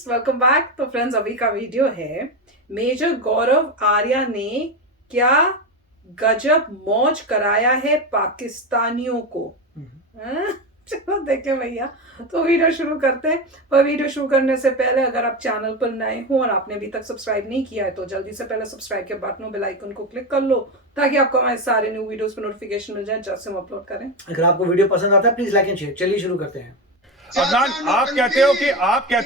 Friends, welcome back. तो friends, अभी का वीडियो है मेजर गौरव आर्या ने क्या गजब मौज कराया है पाकिस्तानियों को। हाँ? चलो देखें भैया। तो वीडियो शुरू करते हैं। पर वीडियो शुरू करने से पहले अगर आप चैनल पर नए हो और आपने अभी तक सब्सक्राइब नहीं किया है तो जल्दी से पहले सब्सक्राइब के बटन और बेल आइकन को क्लिक कर लो ताकि आपको हमारे सारे न्यू वीडियोस पे नोटिफिकेशन मिल जाए जैसे हम अपलोड करें। अगर आपको वीडियो पसंद आता है प्लीज लाइक एंड शेयर। चलिए शुरू करते हैं। अदनान, आप कहते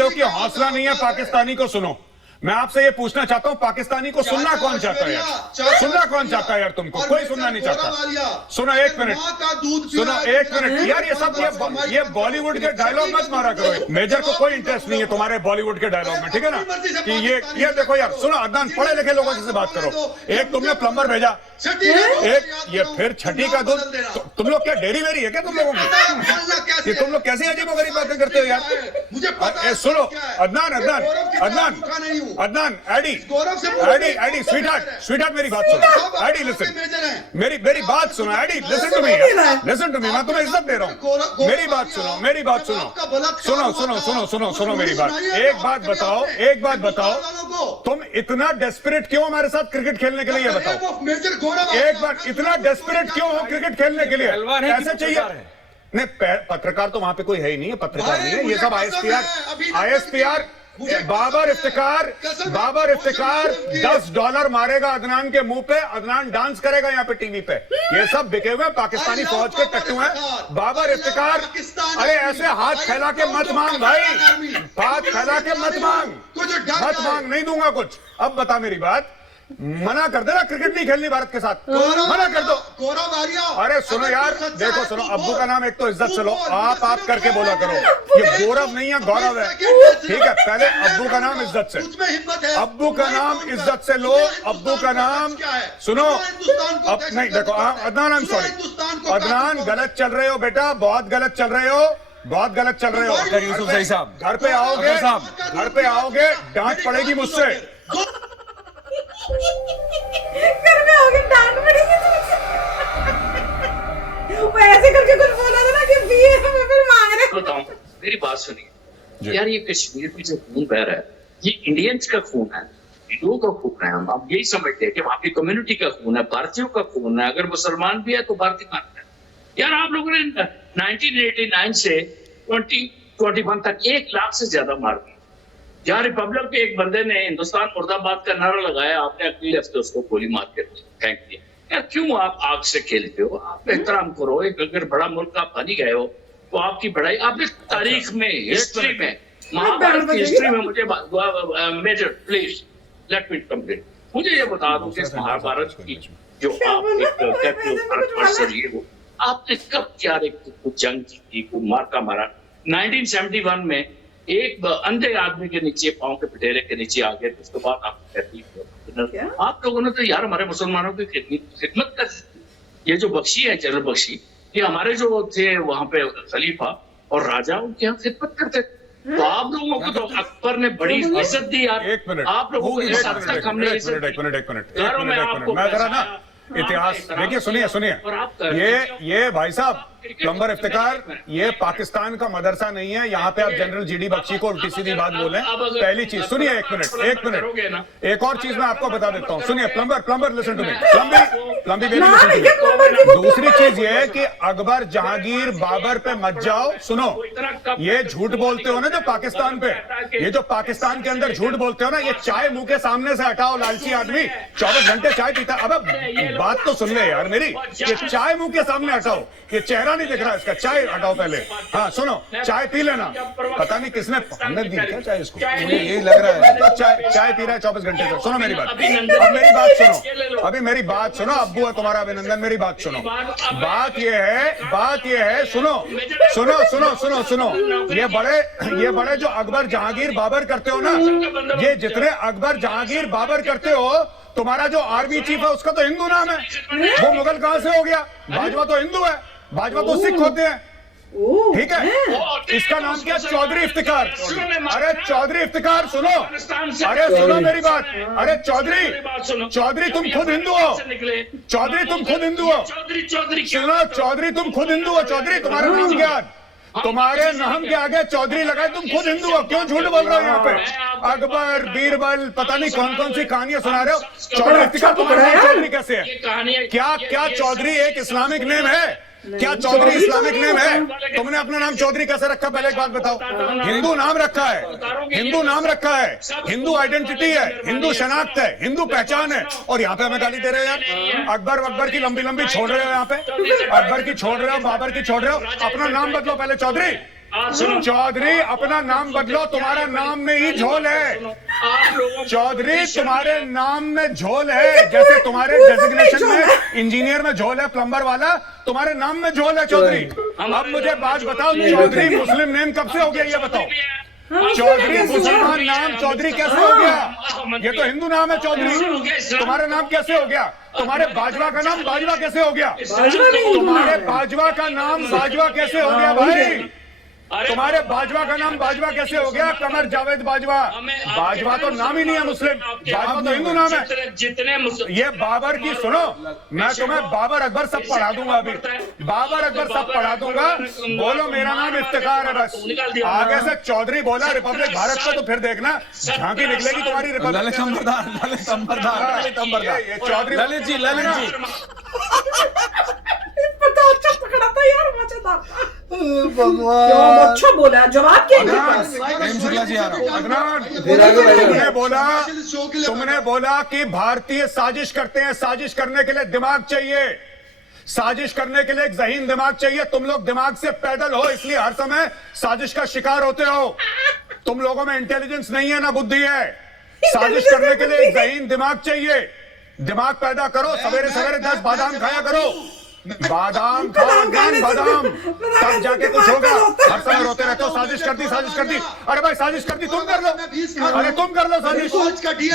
हो कि हौसला नहीं है पाकिस्तानी को सुनो। मैं आपसे ये पूछना चाहता हूँ, पाकिस्तानी को सुनना कौन चाहता है यार? सुनना कौन चाहता है यार? तुमको कोई सुनना नहीं चाहता। सुनो एक मिनट, सुनो एक मिनट यार। ये बॉलीवुड के डायलॉग मत मारा करो। मेजर को कोई इंटरेस्ट नहीं है तुम्हारे बॉलीवुड के डायलॉग में, ठीक है ना? कि ये देखो यार, सुनो अदनान, पढ़े लिखे लोगों से बात करो। एक तुमने प्लम्बर भेजा, एक ये फिर छठी का दूध। तुम लोग क्या डेरी वेरी है क्या तुम लोगों की? तुम लोग कैसी अजीबोगरीब बातें करते हो यार? सुनो अदनान, एडी स्वीटहार्ट मेरी बात सुनो। एडी लिसन, मेरी बात सुनो। एडी लिसन टू मी, मैं तुम्हें इज्जत दे रहा हूँ। मेरी बात सुनो मेरी बात। एक बात बताओ, तुम इतना डेस्परेट क्यों हमारे साथ क्रिकेट खेलने के लिए? ये बताओ एक बार, इतना डेस्परेट क्यों हो क्रिकेट खेलने के लिए? ऐसे चाहिए? नहीं, पत्रकार तो वहां पे कोई है ही नहीं है। पत्रकार नहीं है ये सब। आईएसपीआर बाबर इफ्तिकार $10 मारेगा अदनान के मुंह पे। अदनान डांस करेगा यहाँ पे टीवी पे। ये सब बिके हुए पाकिस्तानी फौज के टट्टू हैं। बाबर इफ्तिकार, अरे ऐसे हाथ फैला के मत मांग भाई, हाथ फैला के मत मांग, नहीं दूंगा कुछ। अब बता मेरी बात, मना कर देना, क्रिकेट नहीं खेलनी भारत के साथ, मना कर दो। अरे सुनो यार, देखो सुनो, अब्बू का नाम एक तो इज्जत से लो। आप करके बोला करो। ये गौरव नहीं है, गौरव है, ठीक है? पहले अब्बू का नाम इज्जत से, अब्बू का नाम इज्जत से लो। अब्बू का नाम सुनो। अब नहीं देखो Adnan, I am sorry Adnan, गलत चल रहे हो बेटा, बहुत गलत चल रहे हो, बहुत गलत चल रहे हो। यूसुफ सही साहब, घर पे आओगे डांट पड़ेगी मुझसे। घर में होगी डांट पड़ेगी तुमसे। वो ऐसे करके कुछ बोला था ना कि बीए में फिर मांग रहे। बताऊं, मेरी बात सुनिए यार। ये कश्मीर में जो खून बह रहा है, ये इंडियंस का खून है, हिंदुओं का खून है। हम अब यही समझते हैं कि वहां की कम्युनिटी का खून है, भारतीयों का खून है। अगर मुसलमान भी है तो भारतीय मानता है। यार आप लोगों ने 1989 से 2021 तक 1 लाख से ज्यादा मार दिया। जहाँ रिपब्लिक के एक बंदे ने हिंदुस्तान मुर्दाबाद का नारा लगाया, आपने अगले हफ्ते उसको गोली मार के फेंक दिया। यार क्यों आप आग से खेलते हो? आप एहतराम करो। एक अगर बड़ा मुल्क आप बन गए हो तो आपकी बड़ाई आपने तारीख में, हिस्ट्री में, महाभारत की हिस्ट्री में, मुझे major please let me complete, मुझे ये बता दो कि इस महाभारत की जो आप कहते हो भारतवर्ष से लिए हो, आपने कब क्या जंग की, मार्का मारा? 1971 में एक अंधे आदमी के नीचे, पांव के पिटेरे के नीचे आ गए। उसके बाद आप कहती है आप लोगों ने तो यार हमारे मुसलमानों की खिदमत कर। ये जो बख्शी है, जनरल बख्शी, ये हमारे जो थे वहां पे खलीफा और राजा, उनके यहाँ खिदमत करते। तो आप लोगों को तो अकबर ने बड़ी इज्जत दी यार। आप लोगों को इस हद तक हमने इतिहास देखिए, सुनिए ये भाई साहब, प्लम्बर इफ्तिकार, ये पाकिस्तान का मदरसा नहीं है। यहाँ पे आप जनरल जीडी बख्शी को उल्टी सीधी बात बोले। पहली चीज सुनिए, एक मिनट, एक और चीज मैं आपको बता देता हूँ। सुनिए, प्लम्बर लिसन टू मी, प्लम्बी। दूसरी चीज ये है कि अकबर, जहांगीर, बाबर पे मत जाओ। सुनो, ये झूठ बोलते हो ना जो पाकिस्तान पे, ये जो पाकिस्तान के अंदर झूठ बोलते हो ना, ये चाय मुंह के सामने से हटाओ। लालची आदमी 24 घंटे चाय पीता। अब बात तो सुन ले यार मेरी, ये चाय मुंह के सामने हटाओ। ये चेहरा नहीं दिख रहा इसका, चाय हटाओ पहले। हाँ सुनो, चाय पी लेना। पता नहीं किसने दी क्या चाय इसको, मुझे यही लग रहा है। तो चाय पी रहा है 24 घंटे से। सुनो मेरी बात, अब मेरी बात सुनो, अभी मेरी बात सुनो। अब्बू है तुम्हारा अभिनंदन, मेरी बात सुनो। बात ये है, सुनो, ये बड़े जो अकबर, जहांगीर, बाबर करते हो ना, ये जितने अकबर, जहांगीर, बाबर करते हो, तुम्हारा जो आर्मी चीफ है उसका तो हिंदू नाम है। वो मुगल कहां से हो गया? बाजवा तो हिंदू है, बाजवा तो सिख होते हैं, ठीक है? इसका नाम क्या? चौधरी इफ्तिकार। अरे चौधरी इफ्तिकार, सुनो, अरे सुनो मेरी बात। अरे चौधरी तुम खुद हिंदू हो। सुनो, चौधरी तुम खुद हिंदू हो। चौधरी तुम्हारा नाम क्या? तुम्हारे नाम के आगे चौधरी लगाए, तुम खुद हिंदू हो, क्यों झूठ बोल रहे हो यहाँ पे? अकबर, बीरबल, पता नहीं कौन कौन सी कहानियां सुना रहे हो। चौधरी इफ्तिखार, तुम्हारा नाम चौधरी कैसे है? क्या चौधरी एक इस्लामिक नेम है? क्या चौधरी इस्लामिक नेम है? तुमने अपना नाम चौधरी कैसे रखा, पहले एक बात बताओ। हिंदू नाम रखा है, हिंदू नाम रखा है, हिंदू आइडेंटिटी है, हिंदू शनाख्त है, हिंदू पहचान है, और यहाँ पे हमें गाली दे रहे हो यार। अकबर की लंबी लंबी छोड़ रहे हो यहाँ पे, अकबर की छोड़ रहे हो, बाबर की छोड़ रहे हो। अपना नाम बदलो पहले, चौधरी। चौधरी अपना नाम बदलो, तुम्हारा नाम में ही झोल है। चौधरी तुम्हारे नाम में झोल है, जैसे तुम्हारे डेजिग्नेशन में इंजीनियर में झोल है, प्लम्बर वाला, तुम्हारे नाम में झोल है चौधरी। अब मुझे बात बताओ, चौधरी मुस्लिम नेम कब से हो गया ये बताओ? चौधरी मुसलमान नाम चौधरी कैसे हो गया? ये तो हिंदू नाम है चौधरी, तुम्हारा नाम कैसे हो गया? तुम्हारे बाजवा का नाम बाजवा कैसे हो गया? तुम्हारे बाजवा का नाम बाजवा कैसे हो गया भाई? तुम्हारे बाजवा का नाम बाजवा कैसे हो गया? कमर जावेद बाजवा, बाजवा तो नाम ही नहीं है मुस्लिम, बाजवा तो हिंदू नाम है। जितने ये बाबर की सुनो, मैं तुम्हें बाबर अकबर सब पढ़ा दूंगा, अभी बाबर अकबर सब पढ़ा दूंगा। बोलो मेरा नाम इफ्तिखार है बस, आगे से चौधरी बोला रिपब्लिक भारत को तो फिर देखना झांकी निकलेगी तुम्हारी रिपब्लिक। चौधरी ललित जी अच्छा पकड़ा था यार, मजेदार था। भगवान, अच्छा बोला, जवाब क्या है? प्रेम शुक्ला जी आ रहा हूँ। अदनान, तुमने बोला कि भारतीय साजिश करते हैं, साजिश करने के लिए दिमाग चाहिए, साजिश करने के लिए एक ज़हीन दिमाग चाहिए। तुम लोग दिमाग से पैदल हो, इसलिए हर समय साजिश का शिकार होते हो। तुम लोगों में इंटेलिजेंस नहीं है ना बुद्धि है। साजिश करने के लिए एक ज़हीन दिमाग चाहिए, दिमाग पैदा करो। सवेरे सवेरे 10 बादाम खाया करो, बादाम खाओ, बादाम, तब जाके कुछ होगा। हर समय रोते रहते हो साजिश कर दी, साजिश कर दी। अरे भाई साजिश कर दी, तुम कर लो, अरे तुम कर लो साजिश,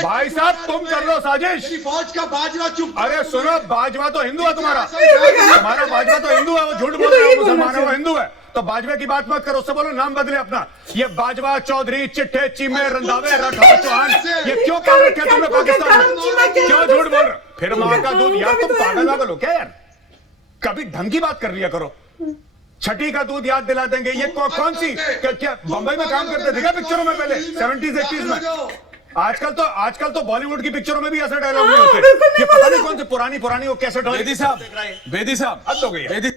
भाई साहब तुम कर लो साजिश। फौज का बाजवा चुप। अरे सुनो, बाजवा तो हिंदू है तुम्हारा बाजवा तो हिंदू है, वो झूठ बोल रहे हो, मुसलमान है वो हिंदू है। तो बाजवे की बात मत करो, उससे बोलो नाम बदले अपना। ये बाजवा, चौधरी, चिट्ठे, चीमे, रंधावे, राठौर, चौहान, ये क्यों कर रखे तुमने पाकिस्तान में? क्यों झूठ बोल रहे? फिर माँ का दूध, यार तुम पागल वागल हो क्या यार? कभी ढंग की बात कर लिया करो। छठी का दूध याद दिला देंगे, ये कौन सी क्या बंबई में काम करते थे क्या पिक्चरों में पहले 70s 80s में? आजकल तो बॉलीवुड की पिक्चरों में भी ऐसे डायलॉग नहीं होते। ये पता नहीं कौन से पुरानी वो कैसे बेदी साहब हद हो गई है।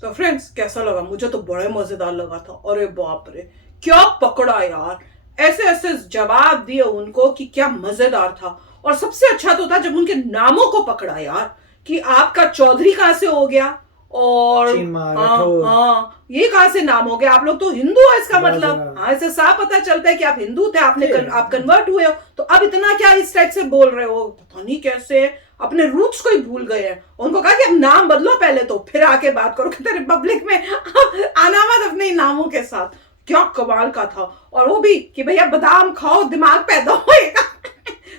तो फ्रेंड्स कैसा लगा? मुझे तो बड़े मजेदार लगा था। अरे बाप रे, क्या पकड़ा यार, ऐसे ऐसे जवाब दिए उनको कि क्या मजेदार था। और सबसे अच्छा तो था जब उनके नामों को पकड़ा यार, कि आपका चौधरी कहां से हो गया और ये कहां से नाम हो गया? आप लोग तो हिंदू है इसका मतलब। हाँ, ऐसे साफ पता चलता है कि आप हिंदू थे, आप कन्वर्ट हुए हो, तो अब इतना क्या इस टाइप से बोल रहे हो? पता नहीं कैसे अपने रूट्स को ही भूल गए हैं। उनको कहा कि अब नाम बदलो पहले, तो फिर आके बात करो। कहते रिपब्लिक में आना मत अपने नामों के साथ। क्या कमाल का था। और वो भी कि भैया बादाम खाओ, दिमाग पैदा होएगा।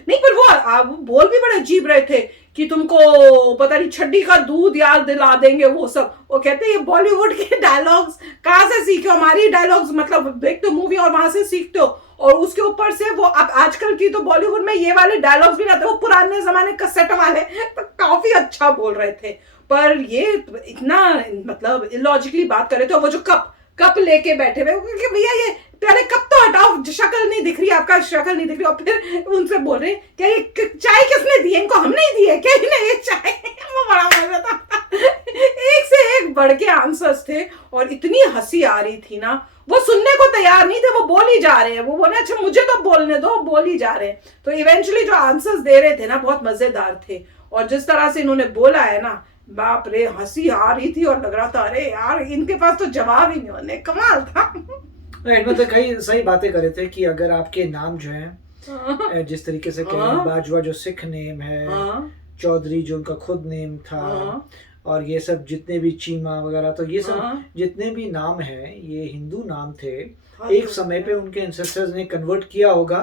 नहीं, पर वो बोल भी बड़े अजीब रहे थे कि तुमको पता नहीं छड्डी का दूध याद दिला देंगे वो सब। वो कहते हैं ये बॉलीवुड के डायलॉग्स कहाँ से सीखे हो? हमारी डायलॉग्स मतलब देखते हो मूवी और वहां से सीखते हो। और उसके ऊपर से वो अब आजकल की तो बॉलीवुड में ये वाले डायलॉग्स भी रहते, वो पुराने जमाने कैसेट वाले, तो काफी अच्छा बोल रहे थे। पर ये इतना मतलब इलॉजिकली बात कर रहे थे। वो जो कप लेके बैठे हुए, क्योंकि भैया ये पहले कप तो हटाओ, शक्ल नहीं दिख रही, आपका शक्ल नहीं दिख रही। और फिर उनसे बोल रहे क्या ये चाय किसने दी? इनको हम नहीं दिए क्या ये चाय? वो बड़ा मजा था। एक से एक बढ़ के आंसर्स थे और इतनी हंसी आ रही थी ना। वो सुनने को तैयार नहीं थे, वो बोल ही जा रहे हैं। वो बोले अच्छा मुझे तो बोलने दो, बोल ही जा रहे हैं। तो इवेंचुअली जो आंसर्स दे रहे थे ना, बहुत मजेदार थे। और जिस तरह से इन्होंने बोला है ना, बाप रे, हंसी आ रही थी और लग रहा था अरे यार इनके पास तो जवाब ही नहीं होने। कमाल था। तो कई सही बातें कर रहे थे कि अगर आपके नाम जो है जिस तरीके से बाजवा जो सिख नेम है, चौधरी जो उनका खुद नेम था, और ये सब जितने भी चीमा वगैरह, तो ये सब जितने भी नाम हैं ये हिंदू नाम थे। एक समय पे उनके एंसेस्टर्स ने कन्वर्ट किया होगा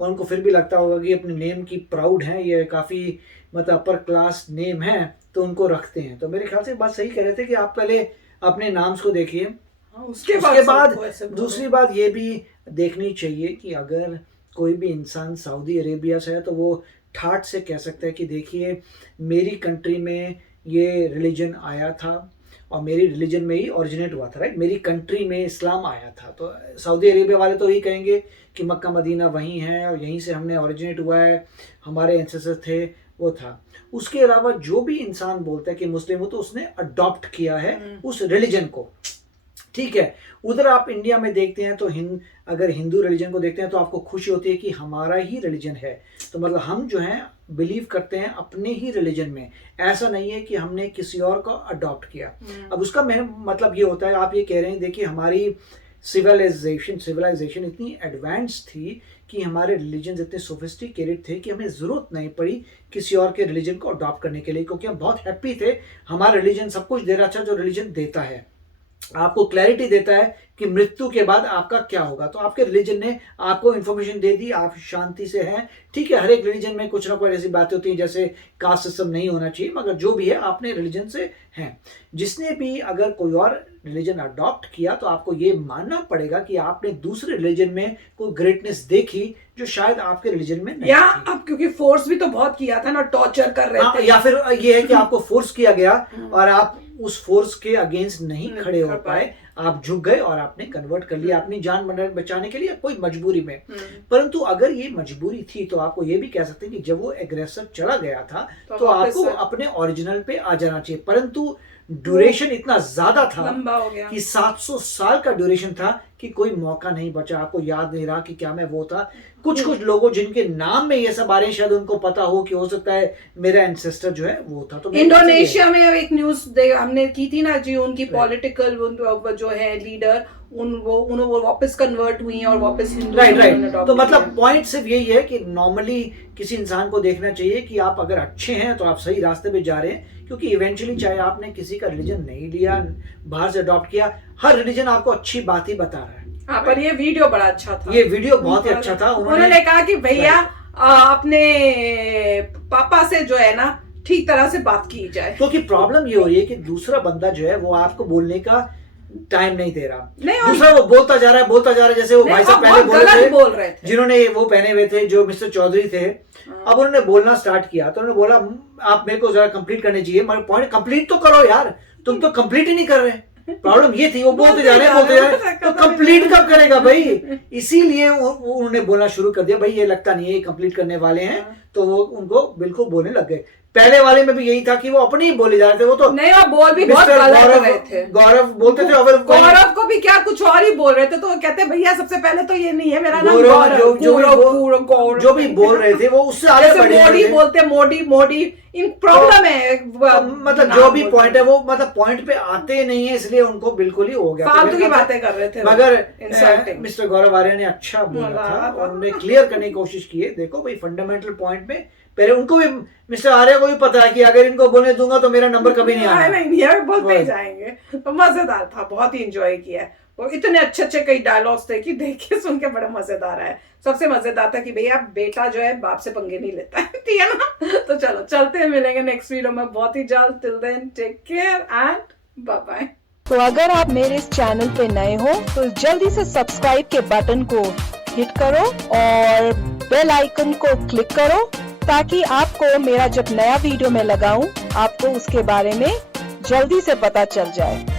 और उनको फिर भी लगता होगा कि अपने नेम की प्राउड है, ये काफ़ी मतलब अपर क्लास नेम है, तो उनको रखते हैं। तो मेरे ख्याल से बात सही कह रहे थे कि आप पहले अपने नाम्स को देखिए, उसके बाद दूसरी बात ये भी देखनी चाहिए कि अगर कोई भी इंसान सऊदी अरेबिया से है तो वो ठाट से कह सकता है कि देखिए मेरी कंट्री में ये रिलीजन आया था और मेरी रिलीजन में ही ओरिजिनेट हुआ था, राइट, मेरी कंट्री में इस्लाम आया था। तो सऊदी अरेबिया वाले तो यही कहेंगे कि मक्का मदीना वहीं है और यहीं से हमने ओरिजिनेट हुआ है, हमारे एंसेस्टर थे, वो था। उसके अलावा जो भी इंसान बोलता है कि मुस्लिम हो तो उसने अडॉप्ट किया है उस रिलीजन को, ठीक है। उधर आप इंडिया में देखते हैं तो अगर हिंदू रिलीजन को देखते हैं तो आपको खुशी होती है कि हमारा ही रिलीजन है, तो मतलब हम जो हैं बिलीव करते हैं अपने ही रिलीजन में, ऐसा नहीं है कि हमने किसी और को अडॉप्ट किया। अब उसका मतलब ये होता है, आप ये कह रहे हैं देखिए हमारी सिविलाइजेशन इतनी एडवांस थी कि हमारे रिलीजन इतने सोफिस्टिकेटेड थे कि हमें ज़रूरत नहीं पड़ी किसी और के रिलीजन को अडॉप्ट करने के लिए, क्योंकि हम बहुत हैप्पी थे, हमारा रिलीजन सब कुछ दे रहा था जो रिलीजन देता है, आपको क्लैरिटी देता है कि मृत्यु के बाद आपका क्या होगा। तो आपके रिलीजन ने आपको इन्फॉर्मेशन दे दी, आप शांति से हैं, ठीक है। हर एक रिलीजन में कुछ ना कुछ ऐसी बातें होती हैं जैसे कास्ट सिस्टम नहीं होना चाहिए, मगर जो भी है आपने रिलीजन से हैं। जिसने भी अगर कोई और रिलीजन अडॉप्ट किया तो आपको ये मानना पड़ेगा कि आपने दूसरे रिलीजन में कोई ग्रेटनेस देखी जो शायद आपके रिलीजन में नहीं या अब क्योंकि फोर्स भी तो बहुत किया था ना, टॉर्चर कर रहे थे, या फिर ये है कि आपको फोर्स किया गया और आप उस फोर्स के अगेंस्ट नहीं खड़े हो पाए, आप झुक गए और आपने कन्वर्ट कर लिया अपनी जान बचाने के लिए, कोई मजबूरी में। परंतु अगर ये मजबूरी थी तो आपको ये भी कह सकते हैं कि जब वो एग्रेसर चला गया था तो आपको अपने ओरिजिनल पे आ जाना चाहिए। परंतु ड्यूरेशन इतना ज्यादा था कि 700 साल का ड्यूरेशन था कि कोई मौका नहीं बचा। आपको याद नहीं रहा कि क्या मैं वो था। कुछ लोगों जिनके नाम में ये सब आ रहे हैं शायद उनको पता हो कि हो सकता है मेरा एंसेस्टर जो है वो था। तो इंडोनेशिया में एक न्यूज हमने की थी ना जी, उनकी पॉलिटिकल जो है लीडर वो वापस कन्वर्ट हुई हैं और वापस हिंदू। राइट। तो मतलब पॉइंट सिर्फ यही है कि नॉर्मली किसी इंसान को देखना चाहिए कि आप अगर अच्छे हैं तो आप सही रास्ते पे जा रहे हैं, क्योंकि इवेंचुअली चाहे आपने किसी का रिलीजन नहीं लिया, बाहर से अडॉप्ट किया, हर रिलीजन आपको अच्छी बात ही बता रहा है। हाँ, पर ये वीडियो बड़ा अच्छा था, ये वीडियो बहुत ही अच्छा था। उन्होंने कहा कि भैया अपने पापा से जो है ना ठीक तरह से बात की जाए, क्योंकि प्रॉब्लम ये हो रही है कि दूसरा बंदा जो है वो आपको बोलने का टाइम नहीं दे रहा, दूसरा वो बोलता जा रहा है जैसे वो भाई साहब पहले बोल रहे थे जिन्होंने वो पहने हुए थे, जो मिस्टर चौधरी थे। अब उन्होंने बोलना स्टार्ट किया तो उन्होंने बोला आप मेरे को जरा कंप्लीट करने चाहिए, मगर पॉइंट कंप्लीट तो करो यार, तुम तो कंप्लीट ही नहीं कर रहे। प्रॉब्लम ये थी, वो बोलते जा रहे हैं तो कंप्लीट कब करेगा भाई। इसीलिए उन्होंने बोलना शुरू कर दिया, भाई ये लगता नहीं है कंप्लीट करने वाले हैं, तो वो उनको बिल्कुल बोलने लग गए। पहले वाले में भी यही था कि वो अपने ही बोले जा रहे थे, वो तो नहीं, वो बोल भी बहुत गलत रहे थे। गौरव बोलते थे, गौरव को भी क्या कुछ और ही बोल रहे थे, तो वो कहते भैया सबसे पहले तो ये नहीं है मेरा नाम गौरव। जो भी बोल रहे थे वो उससे आगे बढ़े, मोदी बोलते मोदी इन प्रॉब्लम है। मतलब जो भी पॉइंट है वो मतलब पॉइंट पे आते नहीं है, इसलिए उनको बिल्कुल ही हो गया, फालतू की बातें कर रहे थे। मगर मिस्टर गौरव आर्य ने अच्छा बोला था और उन्होंने क्लियर करने की कोशिश की है। देखो भाई फंडामेंटल पॉइंट में पहले उनको भी, मिस्टर आर्य को भी पता है कि अगर इनको बोलने दूंगा तो मेरा नंबर कभी नहीं आना, नहीं बोलते ही जाएंगे। तो मजेदार था, बहुत ही इंजॉय किया है। वो इतने अच्छे कई डायलॉग्स थे कि देख के सुन के बड़ा मजेदार है। सबसे मजेदार था कि भैया बेटा जो है बाप से पंगे नहीं लेता है, ठीक है ना। तो चलो चलते हैं, मिलेंगे नेक्स्ट वीडियो में बहुत ही जल्द। Till then take care and bye bye. तो अगर आप मेरे इस चैनल पे नए हो तो जल्दी से सब्सक्राइब के बटन को हिट करो और बेल आइकन को क्लिक करो, ताकि आपको मेरा जब नया वीडियो मैं लगाऊं आपको उसके बारे में जल्दी से पता चल जाए।